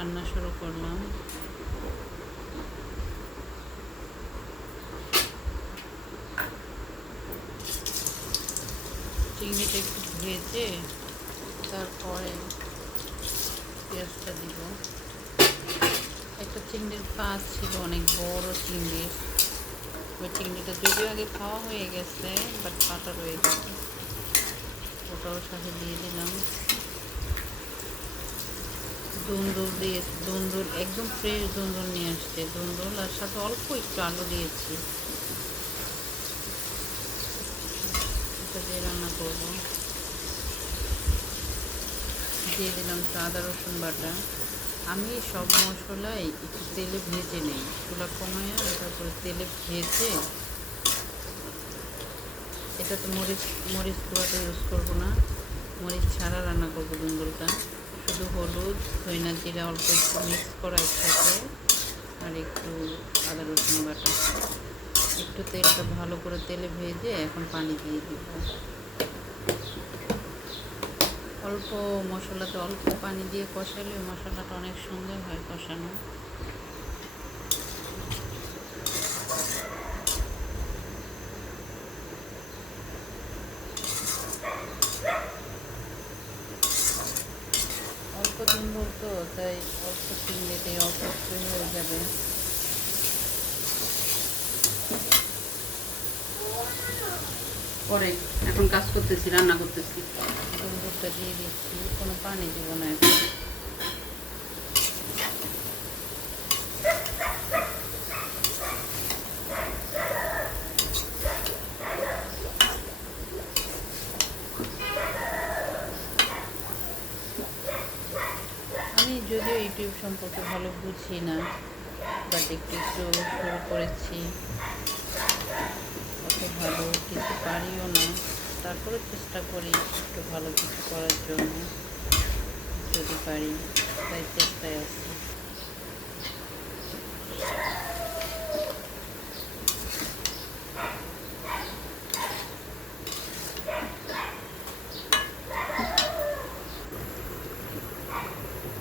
রান্না শুরু করলাম। চিংড়িটা একটু ভেজে তারপরে পেঁয়াজটা দিব। একটা চিংড়ির পাস ছিল, অনেক বড় চিংড়ির। ওই চিংড়িটা যদিও আগে খাওয়া হয়ে গেছে, বাট পাটা রয়ে গেছে, ওটাও সাথে দিয়ে দিলাম। দুন্দুল দিয়েছি, দুন্দুল একদম ফ্রেশ দুন্দুল নিয়ে আসছে, দুন্দুল আর সাথে অল্প একটু আলু দিয়েছি। এটা দিয়ে রান্না করবো। দিয়ে দিলাম একটু আদা রসুন বাটা। আমি সব মশলাই একটু তেলে ভেজে নিই, চুলা কমায় তারপরে তেলে ভেজে। এটা তো মরিচ গুঁড়াটা ইউজ করবো না, মরিচ ছাড়া রান্না করবো দুন্দুলটা। শুধু হলুদ, ধইনা জিরা অল্প একটু মিক্স করা একসাথে, আর একটু আদা রসুন বাটা। একটু তেলটা ভালো করে তেলে ভেজে এখন পানি দিয়ে দিব। অল্প মশলাতে অল্প পানি দিয়ে কষালে মশলাটা অনেক সুন্দর হয় কষানো। অল্প দিন বলতো, তাই অল্প চিংড়িতে অল্প হয়ে যাবে। পরে এখন কাজ করতেছি, রান্না করতেছি। দুধটা দিয়ে দিচ্ছি, কোনো পানি দিব না এখন। আমি যদিও ইউটিউব সম্পর্কে ভালো বুঝি না, বাট একটু একটু শুরু করেছি। অত ভালো কিছু পারিও না, তারপরে চেষ্টা করি একটু ভালো কিছু করার জন্য, যদি পারি, তাই চেষ্টায় আছি।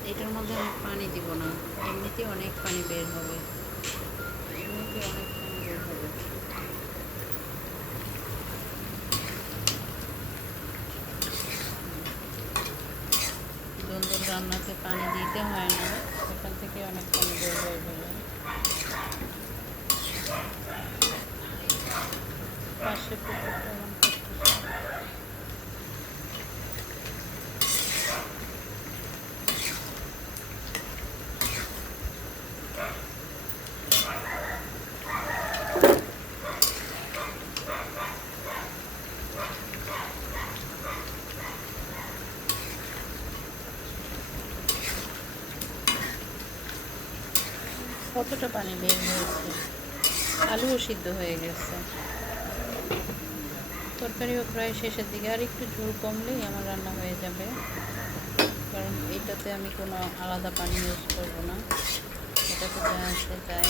এটার মধ্যে আমি পানি দিব না, এমনিতেই অনেক পানি বের হবে, এমনিতেই অনেক পানি বের হবে। দুন্দুল রান্নাতে পানি দিতে হয় না, ওখান থেকে অনেক পানি বের হয়ে গেলে। পাশে পুকুরটা এমন করতেছে। কতটা পানি বের হয়েছে, আলুও সিদ্ধ হয়ে গেছে। তরকারিও প্রায় শেষের দিকে, আর একটু ঝোল কমলেই আমার রান্না হয়ে যাবে, কারণ এটাতে আমি কোনো আলাদা পানি ইউজ করব না, এটাতে যা আছে তাই।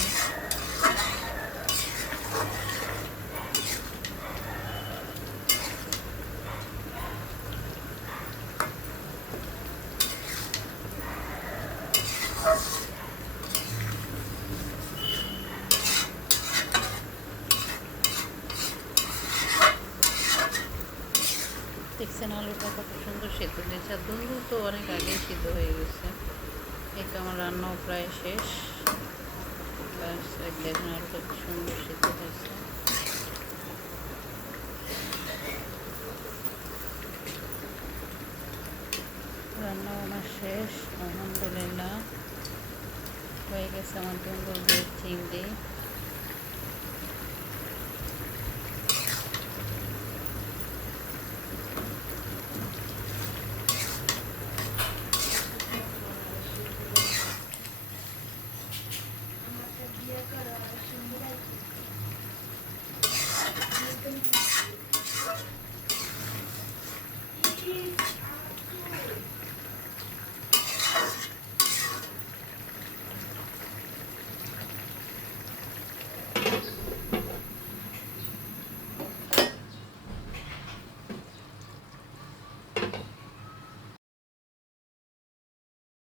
দেখছেন আলুটা কত সুন্দর সেদ্ধ হয়েছে, আর দুন্দুল তো অনেক আগেই সিদ্ধ হয়ে গেছে। এটা আমার রান্নাও প্রায় শেষ। ব্যাস, দেখুন আলুটা খুব সুন্দর সিদ্ধ হয়েছে। রান্নাও আমার শেষ, আলহামদুলিল্লাহ। হয়ে গেছে আমার দুন্দুল দিয়ে চিংড়ি।